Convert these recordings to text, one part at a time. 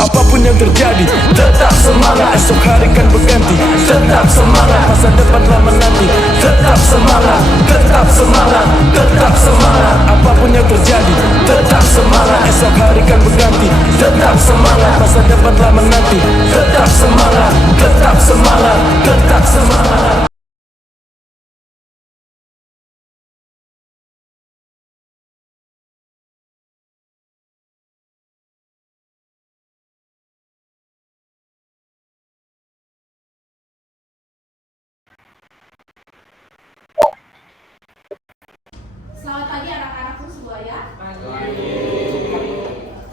Apapun yang terjadi, tetap semangat. Esok hari kan berganti, tetap semangat. Masa depan telah menanti, tetap semangat. Tetap semangat, tetap semangat. Apapun yang terjadi, tetap semangat. Esok hari kan berganti, tetap semangat. Masa depan telah menanti, tetap semangat. Tetap semangat, tetap semangat. Selamat pagi anak-anakku semua ya. Pagi.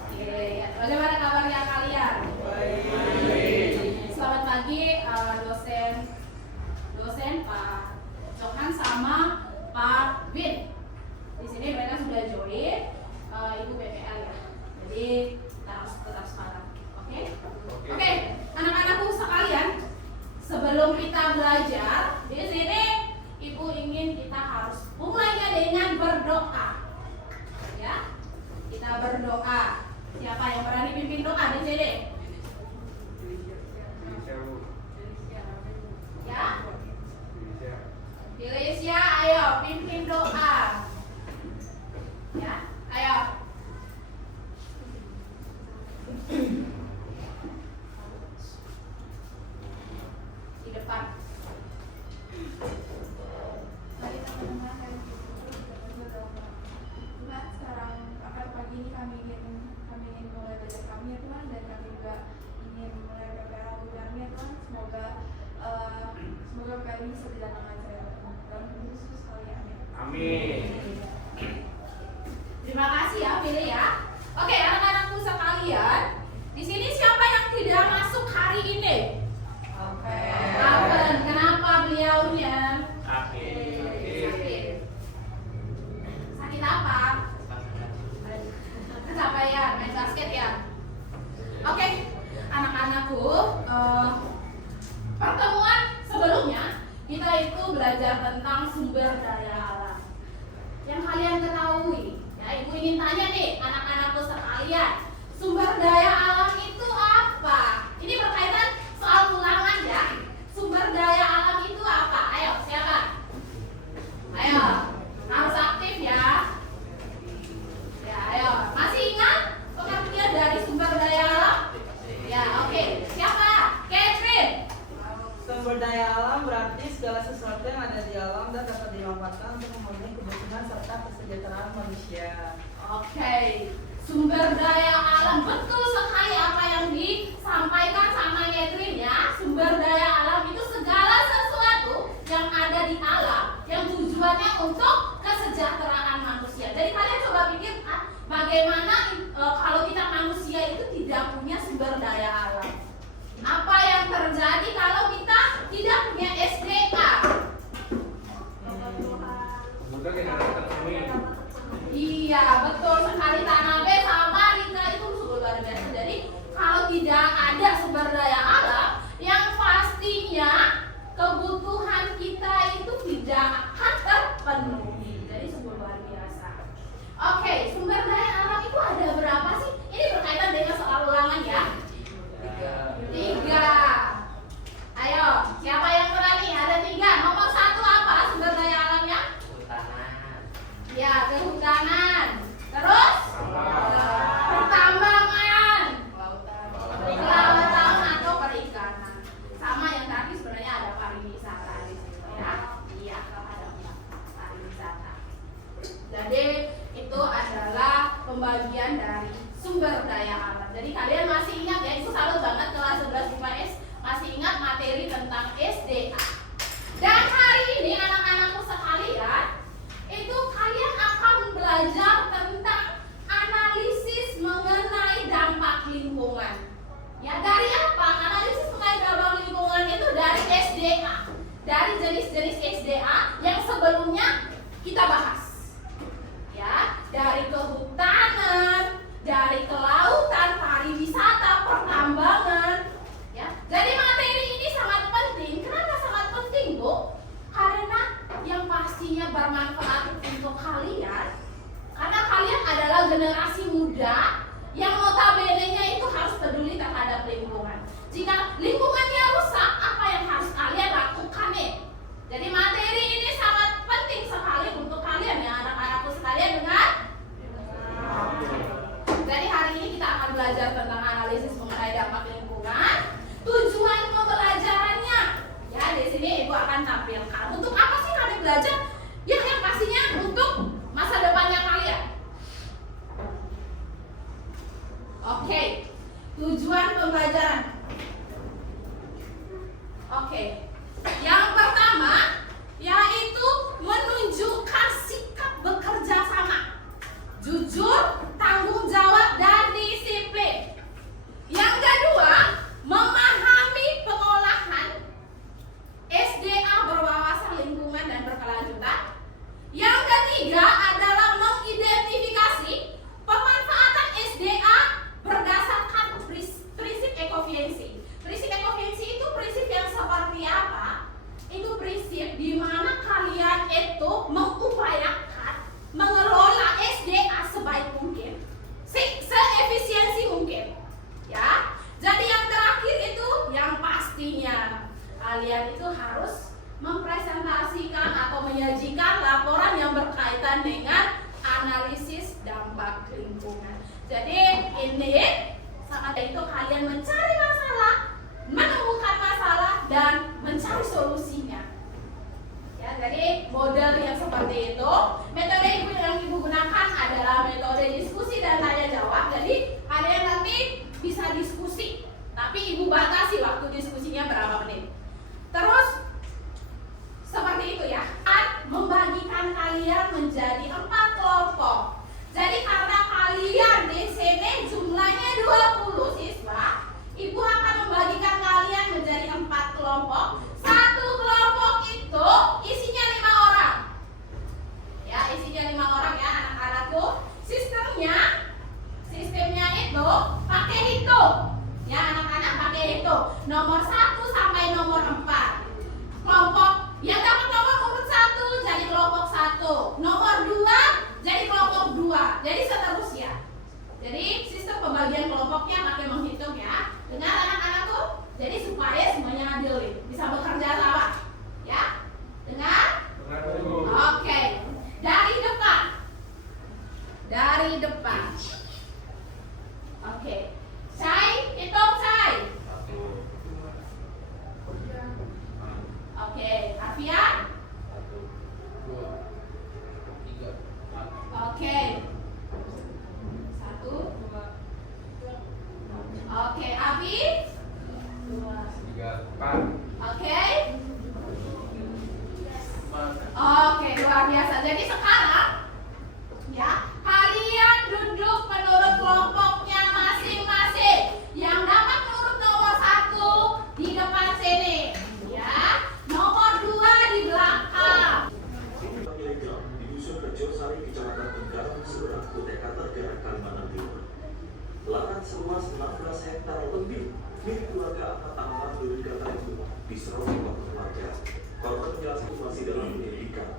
Oke, bagaimana kabarnya kalian? Baik. Selamat pagi dosen Pak Johan sama Pak Bin. Di sini mereka sudah join, Ibu BPL ya. Jadi kita harus tetap semangat. Oke? Oke, anak-anakku sekalian, sebelum kita belajar di sini Ibu ingin kita harus mulainya dengan berdoa. Ya, kita berdoa. Siapa yang berani pimpin doa di sini? Ya, Felicia, ayo pimpin doa. Ya, ayo. Di depan. Mari teman-teman dari Tuhan, sekarang pagi ini kami ingin mulai belajar kami ya Tuhan, dan kami juga ingin mulai berdoa bulannya Tuhan. Semoga kali ini berjalan lancar ya Tuhan. Dalam Yesus kali amin. Amin. Terima kasih ya, Billy ya. Oke, anak-anakku sekalian, di sini siapa yang tidak masuk hari ini? Aben. Kenapa beliaunya? Sakit. Sakit apa? Kecapean, main basket ya. Oke, anak-anakku, pertemuan sebelumnya kita itu belajar tentang sumber daya alam. Yang kalian ketahui, ya Ibu ingin tanya nih anak-anakku sekalian, sumber daya alam itu apa? Ini berkaitan soal ulangan ya. Sumber daya alam itu apa? Ayo, siapa? Ayo, harus aktif ya. Ya, ayo. Masih ingat pengertian dari sumber daya alam? Ya, oke. Siapa? Catherine. Sumber daya alam berarti segala sesuatu yang ada di alam dan dapat dimanfaatkan untuk memenuhi kebutuhan serta kesejahteraan manusia. Oke. Sumber daya alam, betul sekali apa yang disampaikan sama Catherine ya. Sumber daya alam itu segala sesuatu yang ada di alam yang tujuannya untuk kesejahteraan manusia. Jadi kalian coba pikir bagaimana kalau kita manusia itu tidak punya sumber daya alam. Apa yang terjadi kalau kita tidak punya SDA? Semoga kita terpenuhi. Iya, betul sekali. Tanabe sama Rika itu luar biasa. Jadi kalau tidak ada sumber daya alam, yang pastinya kebutuhan kita itu tidak akan terpenuhi. Jadi sungguh luar biasa. Oke, sumber daya alam itu ada berapa sih? Ini berkaitan dengan soal ulangan ya. 3. Ayo, siapa yang berani? Ada 3. Nomor 1 apa sumber daya alamnya? Ya, kehutanan. Terus? Pertambangan. Kelautan atau perikanan. Sama yang tadi sebenarnya ada pariwisata di situ ya. Iya, ada pariwisata. Jadi itu adalah pembagian dari sumber daya alam. Jadi kalian masih ingat ya, itu salut banget kelas 11 IPS masih ingat materi tentang SDA. Dan hari ini anak-anakku sekalian, itu kalian akan belajar tentang analisis mengenai dampak lingkungan. Ya, dari apa? Analisis mengenai dampak lingkungan itu dari SDA. Dari jenis-jenis SDA yang sebelumnya kita bahas. Ya, dari kehutanan, dari kelautan, pariwisata, pertambangan. Ya, jadi materi ini sangat penting. Kenapa sangat penting, Bu? Karena yang pastinya bermanfaat untuk kalian. Karena kalian adalah generasi muda yang notabene-nya itu harus peduli lingkungan. Jika lingkungannya rusak, apa yang harus kalian lakukan nih? Jadi materi ini sangat penting sekali untuk kalian ya anak-anakku sekalian dengar. Jadi hari ini kita akan belajar tentang analisis mengenai dampak lingkungan. Tujuan pembelajarannya, ya di sini ibu akan tampilkan. Untuk apa sih kalian belajar? Ya yang pastinya untuk masa depannya kalian. Oke, tujuan pembelajaran. Oke, yang pertama yaitu menunjukkan sikap bekerja sama, jujur, tanggung jawab, dan disiplin. Yang kedua, memahami pengolahan SDA berwawasan lingkungan dan berkelanjutan. Yang ketiga adalah mengidentifikasi pemanfaatan SDA berdasarkan prinsip ekofisiensi. Prinsip ekofisiensi itu prinsip yang seperti apa? Itu prinsip di mana kalian itu mengupayakan mengelola SDA sebaik mungkin, seefisiensi mungkin. Ya. Jadi yang terakhir itu yang pastinya kalian itu harus mempresentasikan atau menyajikan laporan yang berkaitan dengan analisis dampak lingkungan. Jadi ini saat itu kalian mencari masalah, menemukan masalah, dan mencari solusinya. Ya, jadi model yang seperti itu, metode yang ibu gunakan adalah metode diskusi dan tanya jawab. Jadi kalian nanti bisa diskusi, tapi ibu batasi waktu diskusinya berapa menit. Terus seperti itu ya, membagikan kalian menjadi 4 kelompok. Jadi karena kalian di sini jumlahnya 20 siswa, ibu akan membagikan kalian menjadi 4 kelompok. Satu kelompok itu isinya 5 orang. Ya, isinya 5 orang ya anak-anakku. Sistemnya itu pakai hitung. Ya, anak-anak pakai hitung. Nomor 1 sampai nomor 4. Kelompok yang dapat nomor urut 1 jadi kelompok 1. Nomor 2 jadi kelompok 2. Jadi seterusnya. Jadi sistem pembagian kelompoknya pakai menghitung ya. Dengar anak-anakku? Jadi supaya semuanya adil nih, bisa bekerja sama. Ya? Dengar? Oke. Dari depan. Oke. Cai, hitung Cai. Oke, Afian? Oke. 1. Oke, Abi? 4. Oke. Oke, luar biasa. Jadi sekarang ya, kalian duduk menurut kelompoknya masing-masing. Yang dapat menurut nomor 1 di depan sini. Ya. Nomor 2 di belakang. Ilegal di Dusun Rejosari, Kecamatan Tenggarong, Seberang, Kutai Kartanegara, Kalimantan Timur. Lahan seluas 16 hektar lebih milik keluarga Ahmad Ahmad Nurul itu diserahkan oleh keluarga. Korban menjelaskan masih dalam penyelidikan.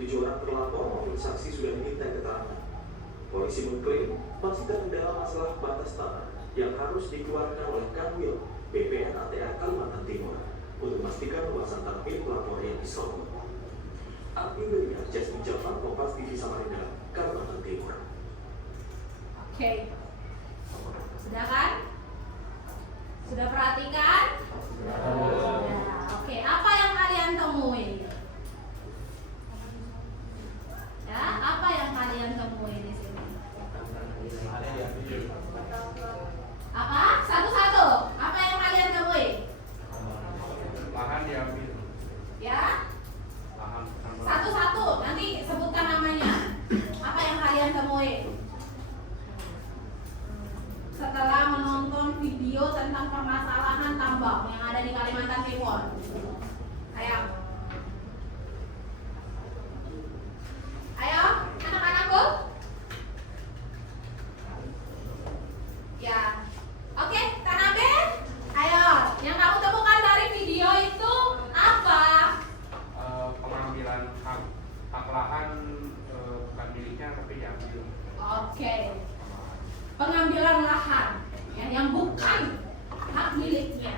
7 orang terlapor maupun saksi sudah diminta keterangan. Polisi mengklaim masih terkendala masalah batas tanah yang harus dikeluarkan oleh Kanwil BPN ATA Kalimantan Timur untuk memastikan luasan tanah milik pelapor yang diserahkan. Abdi Beria, Jasmine Jafar, Kompas TV Samarinda, Kalimantan Timur. Oke. Sudah kan? Sudah perhatikan? Ya. Oke, apa yang kalian temui? Ya, apa yang kalian temui di sini? Apa? Satu-satu. Apa yang kalian temui? Lahan diambil. Ya? Lahan Satu-satu. Nanti sebutkan namanya. Apa yang kalian temui? Setelah menonton video tentang permasalahan tambang yang ada di Kalimantan Timur. Ayo. Ayo, anak-anakku. Ya. Oke, Tanabe. Ayo, yang kamu temukan dari video itu apa? Pengambilan hak lahan bukan miliknya tapi diambil. Oke. Pengambilan lahan ya, yang bukan hak miliknya.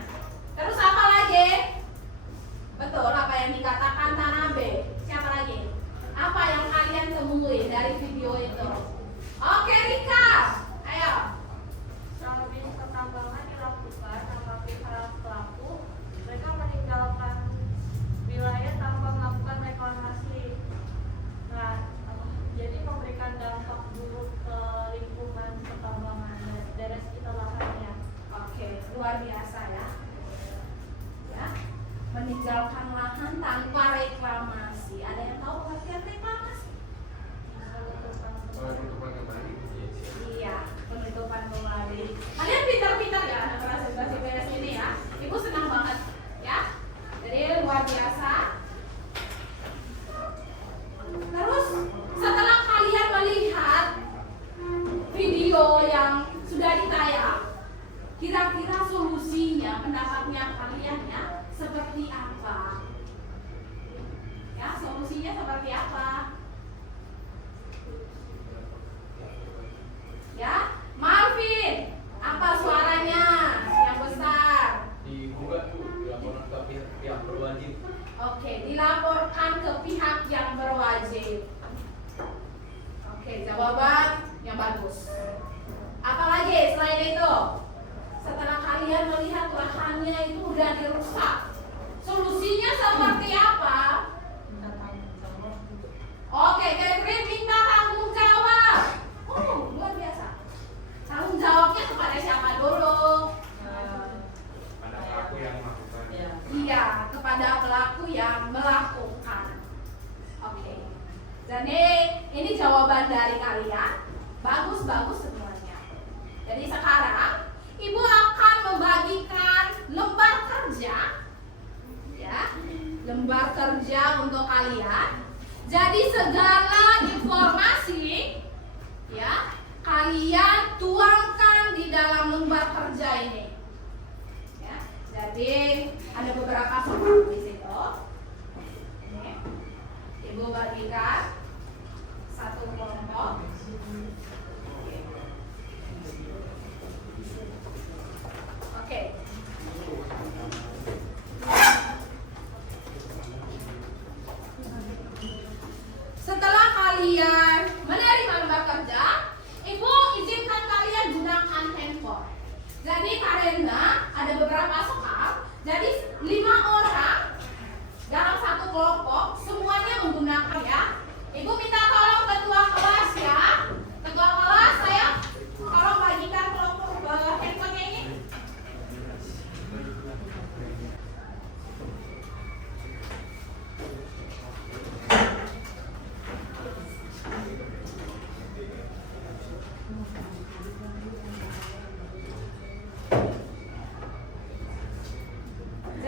Terus apa lagi? Betul apa yang dikatakan Tanabe. Siapa lagi? Apa yang kalian temui dari video itu? Oke Rika, ayo. Selama bisnis pertambangan dilakukan sama pihak pelaku, mereka meninggalkan wilayah tanpa melakukan reklamasi. Nah, jadi memberikan dampak buruk ke lingkungan pertambangan dari sekitar lahannya. Oke, luar biasa ya. Ya, meninggalkan lahan tanpa reklamasi. Ada yang tahu pengertian reklamasi? Penutupan kembali. Iya, penutupan kembali. Kalian pintar-pintar ya anak kelas 11 IPS ini ya. Ibu senang banget ya. Jadi luar biasa. Terus setelah kalian melihat video yang sudah ditayang, kira-kira solusinya pendapatnya kalian ya seperti apa? Ya, solusinya seperti apa? Ya, Marvin, apa suaranya yang besar? Digugat Bu, dilaporkan ke pihak berwajib. Oke, dilaporkan ke pihak yang berwajib. Oke, jawaban yang bagus. Apalagi selain itu? Setelah kalian melihat lahannya itu udah dirusak, solusinya seperti apa? Oke, Catherine minta tanggung jawab. Luar biasa. Tanggung jawabnya kepada siapa dulu? Pada pelaku yang melakukan. Ya. Iya, kepada pelaku yang melakukan. Oke. Jadi ini jawaban dari kalian. Bagus-bagus semuanya. Jadi sekarang Ibu akan membagikan lembar kerja. Ya, lembar kerja untuk kalian. Jadi segala informasi ya, kalian tuangkan di dalam lembar kerja ini. Ya, jadi ada beberapa soal di situ. Ini, Ibu bagikan satu kelompok. Oke. Setelah kalian menerima lembar kerja, Ibu izinkan kalian gunakan handphone. Jadi karena ada beberapa soal, jadi 5 orang dalam satu kelompok semuanya menggunakan ya. Ibu minta tolong ketua kelas ya. Ketua kelas saya tolong bagikan kelompok handphonenya ini.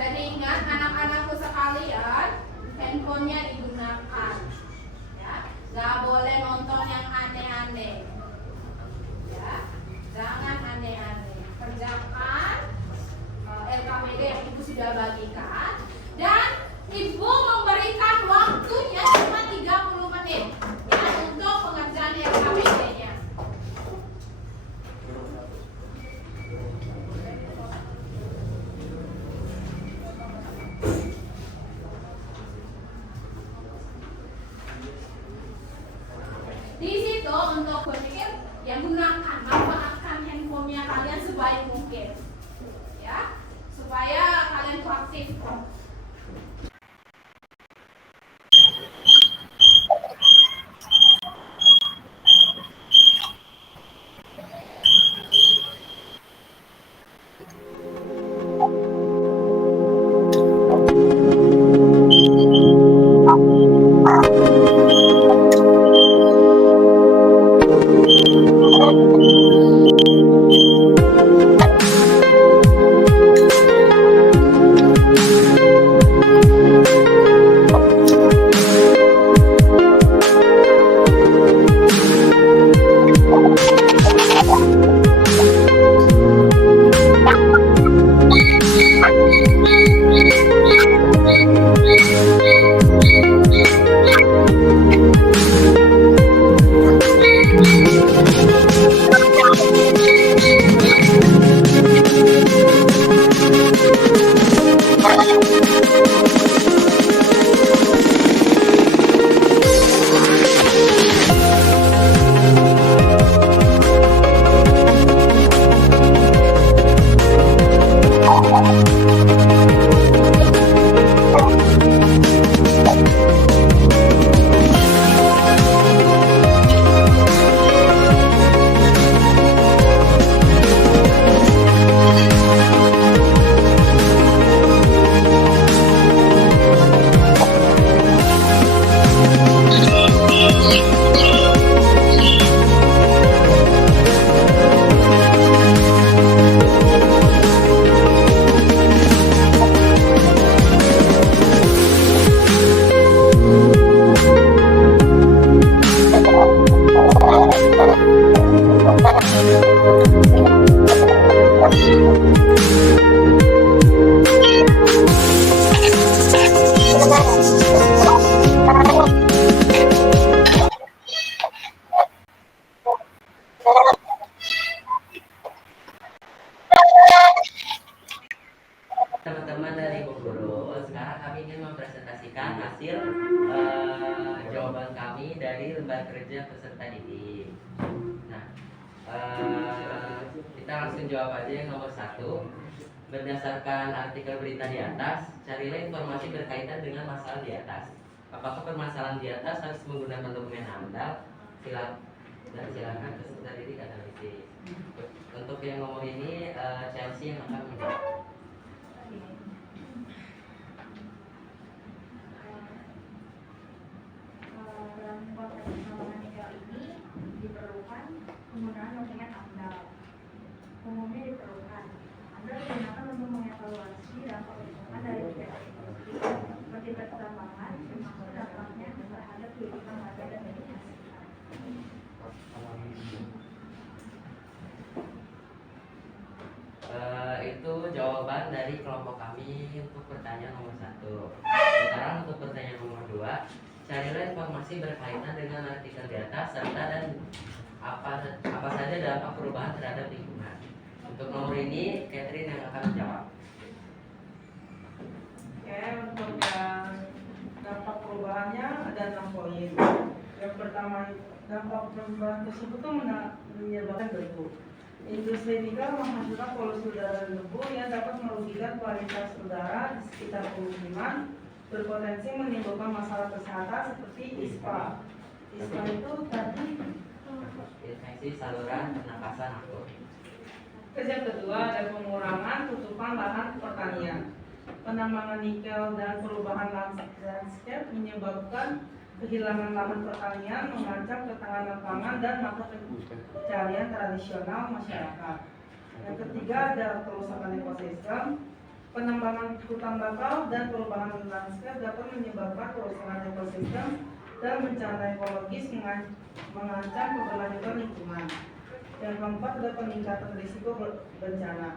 Jadi ingat anak-anakku sekalian, handphonenya digunakan, ya, nggak boleh nonton yang aneh-aneh, ya, jangan aneh-aneh. Kerjakan LKPD yang Ibu sudah bagikan, dan Ibu memberikan waktunya cuma 30 menit, ya, untuk pengerjaan LKPD-nya. Di situ untuk berpikir ya gunakan, manfaatkan handphonenya kalian sebaik mungkin, ya, supaya kalian proaktif. kami ingin mempresentasikan hasil jawaban kami dari lembar kerja peserta didik. Nah, kita langsung jawab aja yang nomor 1. Berdasarkan artikel berita di atas, carilah informasi berkaitan dengan masalah di atas. Apakah permasalahan di atas harus menggunakan dokumen AMDAL? Silakan peserta didik analisis. Untuk yang nomor ini, Chelsea yang akan menjawab. Dalam konteks pengembangan nikel ini diperlukan penggunaan dokumen AMDAL. Umumnya diperlukan AMDAL digunakan untuk mengevaluasi dampak lingkungan dari kegiatan industri seperti pertambangan, termasuk dampaknya terhadap kehidupan warga dan lingkungan sekitar. Itu jawaban dari kelompok kami untuk pertanyaan nomor 1. Sekarang untuk pertanyaan nomor 2, carilah informasi berkaitan dengan artikel di atas serta dan apa saja dampak perubahan terhadap lingkungan. Untuk nomor ini, Catherine yang akan menjawab. Oke, untuk yang dampak perubahannya ada 6 poin. Yang pertama, dampak perubahan tersebut tuh menyebabkan debu. Industri nikel menghasilkan polusi udara dan debu yang dapat merugikan kualitas udara di sekitar pemukiman, berpotensi menimbulkan masalah kesehatan seperti ISPA. ISPA itu tadi Infeksi saluran pernapasan akut. Terus yang kedua ada pengurangan tutupan lahan pertanian. Penambangan nikel dan perubahan landscape menyebabkan kehilangan lahan pertanian, mengancam ketahanan pangan dan mata pencarian tradisional masyarakat. Yang ketiga ada kerusakan ekosistem. Penambangan hutan bakau dan perubahan landscape dapat menyebabkan kerusakan ekosistem dan bencana ekologis mengancam keberlanjutan lingkungan. Yang keempat ada peningkatan risiko bencana.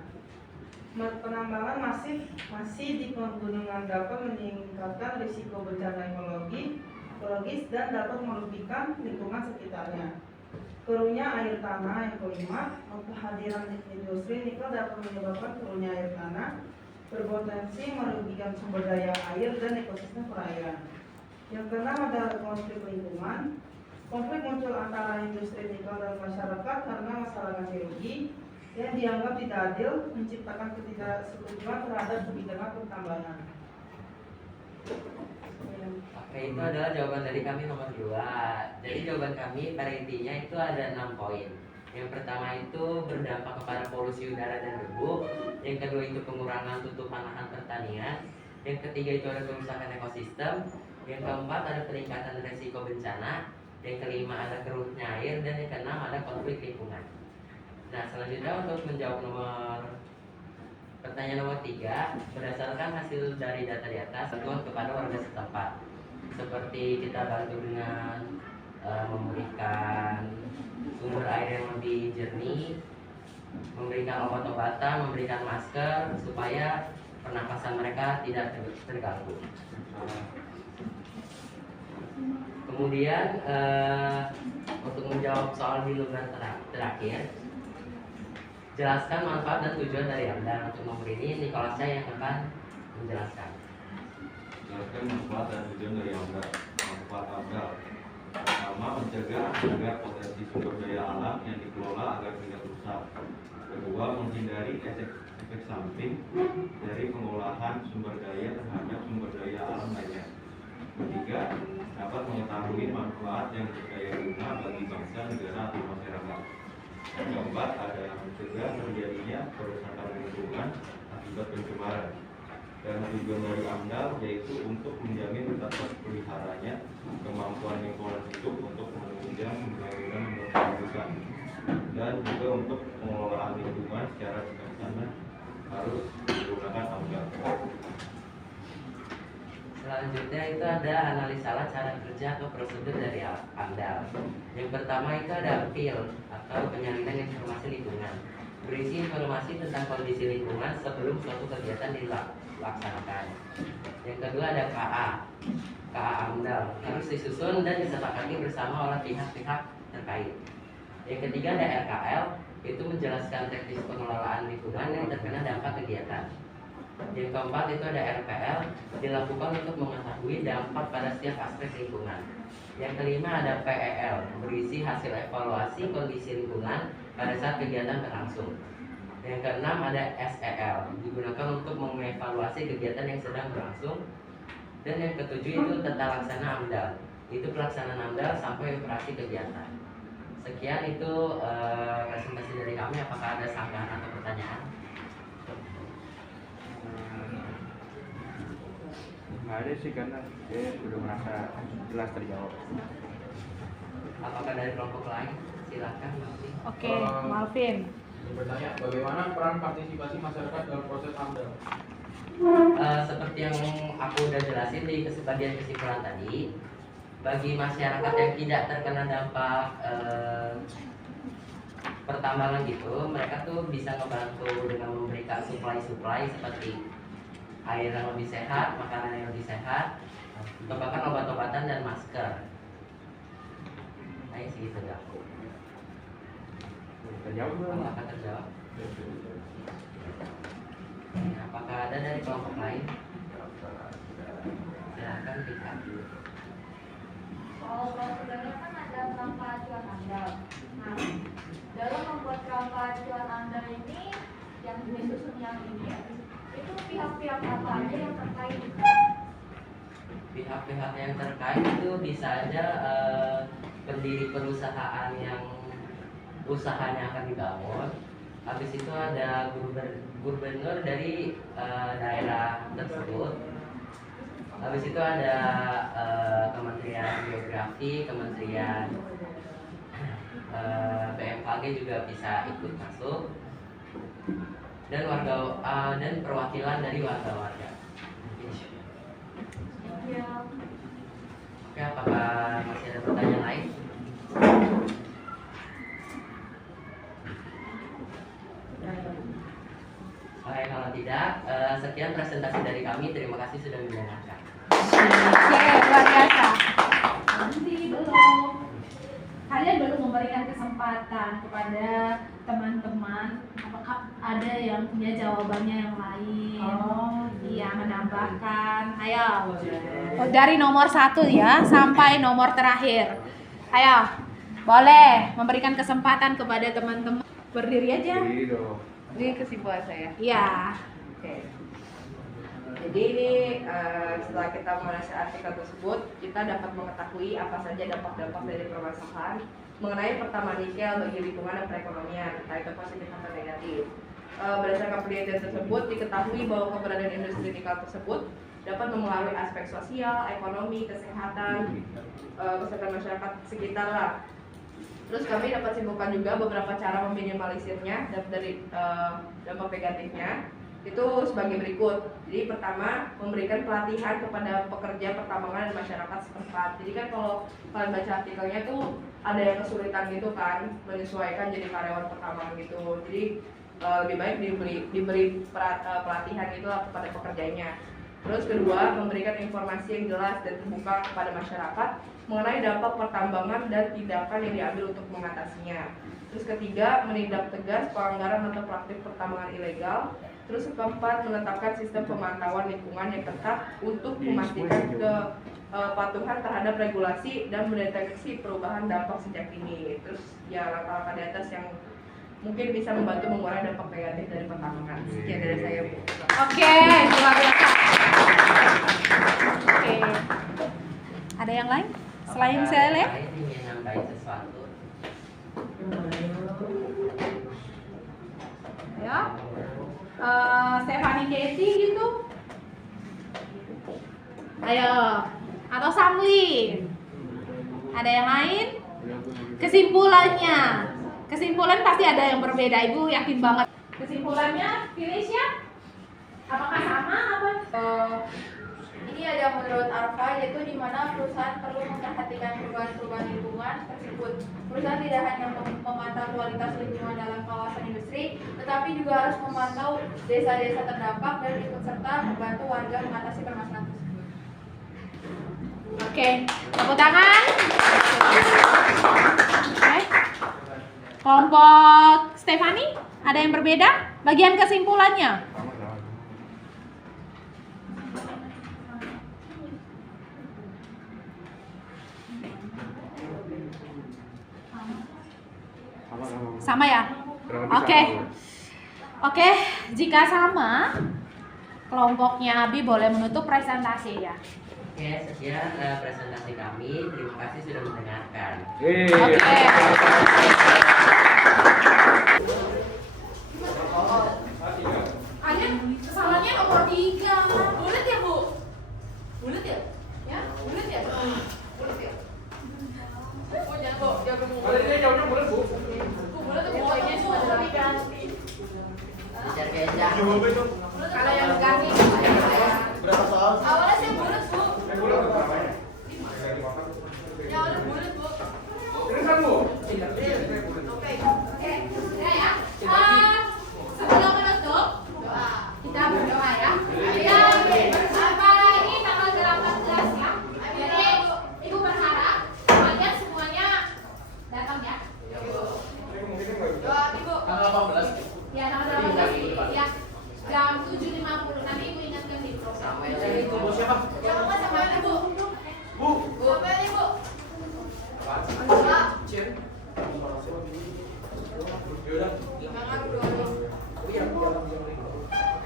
Penambangan masih di pegunungan dapat meningkatkan risiko bencana ekologis dan dapat merugikan lingkungan sekitarnya. Keruhnya air tanah. Yang kelima, kehadiran industri nikel dapat menyebabkan keruhnya air tanah, berpotensi merugikan sumber daya air dan ekosistem perairan. Yang keenam adalah konflik lingkungan. Konflik muncul antara industri nikel dan masyarakat karena masalah ganti rugi yang dianggap tidak adil, menciptakan ketidaksetujuan terhadap kebijakan pertambangan. Oke, itu adalah jawaban dari kami nomor 2. Jadi jawaban kami pada intinya itu ada 6 poin. Yang pertama itu berdampak kepada polusi udara dan debu. Yang kedua itu pengurangan tutupan lahan pertanian. Yang ketiga itu ada kerusakan ekosistem. Yang keempat ada peningkatan risiko bencana. Yang kelima ada keruhnya air. Dan yang keenam ada konflik lingkungan. Nah, selanjutnya untuk menjawab pertanyaan nomor 3, berdasarkan hasil dari data di atas, bantuan kepada warga setempat. Seperti kita bantu dengan memberikan sumber air yang lebih jernih, memberikan obat-obatan, memberikan masker supaya pernapasan mereka tidak terganggu. Kemudian untuk menjawab soal di lembar terakhir, jelaskan manfaat dan tujuan dari AMDAL. Untuk nomor ini Nicholas yang akan menjelaskan. Jelaskan manfaat dan tujuan dari AMDAL. Manfaat AMDAL: pertama, mencegah agar potensi sumber daya alam yang dikelola agar tidak rusak. Kedua, menghindari efek samping dari pengolahan sumber daya terhadap sumber daya alam lainnya. Ketiga, dapat mengetahui manfaat yang berdaya guna bagi bangsa, negara, atau masyarakat. Yang keempat adalah mencegah terjadinya kerusakan lingkungan akibat pencemaran. Dan tujuan dari AMDAL yaitu untuk menjamin tetap terpeliharanya kemampuan lingkungan hidup untuk menunjang pembangunan berkelanjutan, dan juga untuk pengelolaan lingkungan secara bijaksana harus menggunakan AMDAL. Selanjutnya itu ada analisa cara kerja atau prosedur dari AMDAL. Yang pertama itu ada PIL atau penyalinan informasi lingkungan, berisi informasi tentang kondisi lingkungan sebelum suatu kegiatan dilaksanakan. Yang kedua ada KA AMDAL, harus disusun dan disepakati bersama oleh pihak-pihak terkait. Yang ketiga ada RKL, itu menjelaskan teknis pengelolaan lingkungan yang terkena dampak kegiatan. Yang keempat itu ada RPL, dilakukan untuk mengetahui dampak pada setiap aspek lingkungan. Yang kelima ada PEL, berisi hasil evaluasi kondisi lingkungan pada saat kegiatan berlangsung. Yang keenam ada SEL, digunakan untuk mengevaluasi kegiatan yang sedang berlangsung. Dan yang ketujuh itu tata laksana AMDAL, itu pelaksanaan AMDAL sampai operasi kegiatan. Sekian itu presentasi dari kami. Apakah ada sanggahan atau pertanyaan? Nggak ada sih, karena saya udah merasa jelas terjawab. Apakah dari kelompok lain? Silakan. Oke, Malvin. Bertanya, bagaimana peran partisipasi masyarakat dalam proses AMDAL? Seperti yang aku udah jelasin di bagian kesimpulan tadi, bagi masyarakat yang tidak terkena dampak pertambangan gitu, mereka tuh bisa ngebantu dengan memberikan suplai seperti air yang lebih sehat, makanan yang lebih sehat, atau bahkan obat-obatan dan masker. Nah, segitu dah. Terjawab belum? Apakah terjawab? Apakah ada dari kelompok lain? Silakan Rika. Soal prosedurnya kan ada kerangka acuan AMDAL. Nah, dalam membuat kerangka acuan AMDAL ini yang disusun yang ini, itu pihak-pihak apa aja yang terkait? Pihak-pihak yang terkait itu bisa aja pendiri perusahaan yang usahanya akan dibangun. Habis itu ada gubernur dari daerah tersebut. Habis itu ada Kementerian Geografi, Kementerian BMKG juga bisa ikut masuk. Dan dan perwakilan dari warga-warga. Ya, Oke, apakah masih ada pertanyaan lain? Oke, kalau tidak, sekian presentasi dari kami. Terima kasih sudah mendengarkan. Oke, luar biasa. Nanti belum. Kalian belum memberikan kesempatan kepada teman-teman. Apakah ada yang punya jawabannya yang lain? Iya, menambahkan. Ayo. Oh, dari nomor 1 ya sampai nomor terakhir. Ayo, boleh memberikan kesempatan kepada teman-teman. Berdiri aja. Jadi dong. Ini kesimpulan saya. Iya. Oke. Jadi ini setelah kita menganalisis artikel tersebut, kita dapat mengetahui apa saja dampak-dampak dari permasalahan mengenai pertama nikel bagi lingkungan dan perekonomian, entah itu positif atau negatif. Berdasarkan penelitian tersebut, diketahui bahwa keberadaan industri nikel tersebut dapat mempengaruhi aspek sosial, ekonomi, kesehatan, kesehatan masyarakat sekitar lah. Terus kami dapat simpulkan juga beberapa cara meminimalisirnya dari dampak negatifnya. Itu sebagai berikut. Jadi pertama, memberikan pelatihan kepada pekerja pertambangan dan masyarakat setempat. Jadi kan kalau kalian baca artikelnya tuh ada yang kesulitan gitu kan menyesuaikan jadi karyawan pertambangan gitu. Jadi lebih baik diberi pelatihan itu kepada pekerjanya. Terus kedua, memberikan informasi yang jelas dan terbuka kepada masyarakat mengenai dampak pertambangan dan tindakan yang diambil untuk mengatasinya. Terus ketiga, menindak tegas pelanggaran atau praktik pertambangan ilegal. Terus keempat, menetapkan sistem pemantauan lingkungan yang ketat untuk memastikan kepatuhan terhadap regulasi dan mendeteksi perubahan dampak sejak dini. Terus ya langkah-langkah di atas yang mungkin bisa membantu mengurangi dampak negatif dari pertambangan. Sekian dari saya, Bu. Oke, luar biasa. Oke. Ada yang lain? Selain saya, Le? Saya ingin nambahin sesuatu. Ya. Stephanie Katie gitu. Ayo. Atau Samli. Ada yang lain? Kesimpulannya. Kesimpulan pasti ada yang berbeda. Ibu yakin banget. Kesimpulannya, Felicia? Apakah sama apa? Ini ada menurut Arfa, yaitu di mana perusahaan perlu memperhatikan perubahan-perubahan lingkungan tersebut. Perusahaan tidak hanya memantau kualitas lingkungan dalam kawasan industri, tetapi juga harus memantau desa-desa terdampak dan ikut serta membantu warga mengatasi permasalahan tersebut. Oke, tepuk tangan. Oke. Kelompok Stephanie, ada yang berbeda? Bagian kesimpulannya. Sama ya? Kurang lebih Oke. sama. Oke, jika sama, kelompoknya Abi boleh menutup presentasi ya. Oke, sekian presentasi kami. Terima kasih sudah mendengarkan. Oke. Ada kesalahannya nomor 3. Bulat ya, Bu? Bulat ya? Ya, bulat ya? Bulat ya? Oh, jangan, Bu. Jangan, Bu. Ini jawabnya bulat, Bu. Bu, bulat tuh pokoknya cuma ada diganti. Bicara keja. Kalau yang ganti Berapa soal? awalnya sih bulat, Bu. Bulat tuh namanya. Ya, awalnya bulat, Bu. Ini kan, Bu. Oke, ya. Sebelum menutup, doa. Kita berdoa ya. Apalagi tanggal 18 ya. Jadi Ibu berharap kalian semuanya datang ya. Doa Ibu. Tanggal 18. Ya, tanggal 18 ya. Jam 7.50. Nanti Ibu ingatkan di program. Ibu siapa? Jangan lupa sama Ibu. Bu. Sama Ibu. Cien.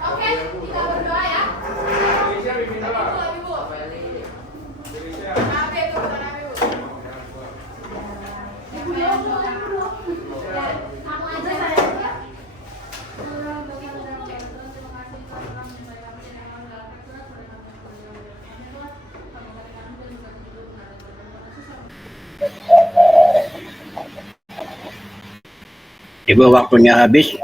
Oke, kita berdoa ya. Indonesia bimbing apa? Ibu. Indonesia. Nabi itu bukan Nabi, Bu. Ibu ya, kamu aja ya. Ibu, waktunya habis.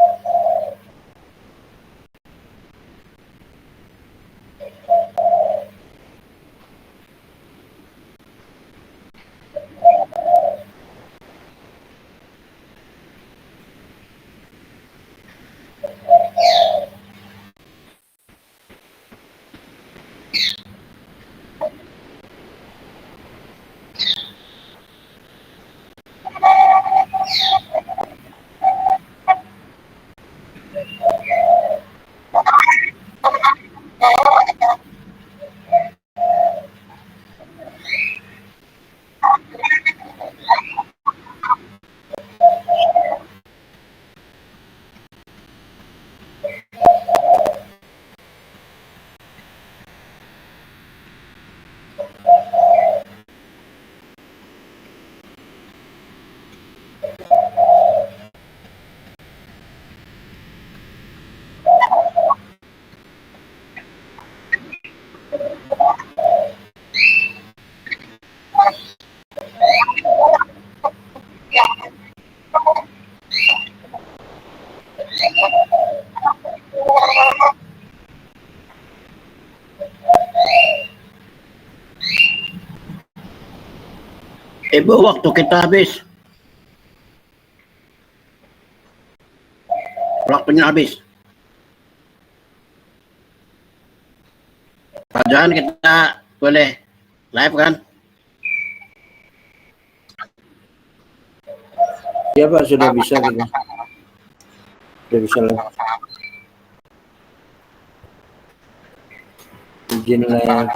Ibu, waktu kita habis. Waktunya habis. Padahal kita boleh live kan? Ya Pak, sudah bisa kita. Sudah bisa live. Izin live.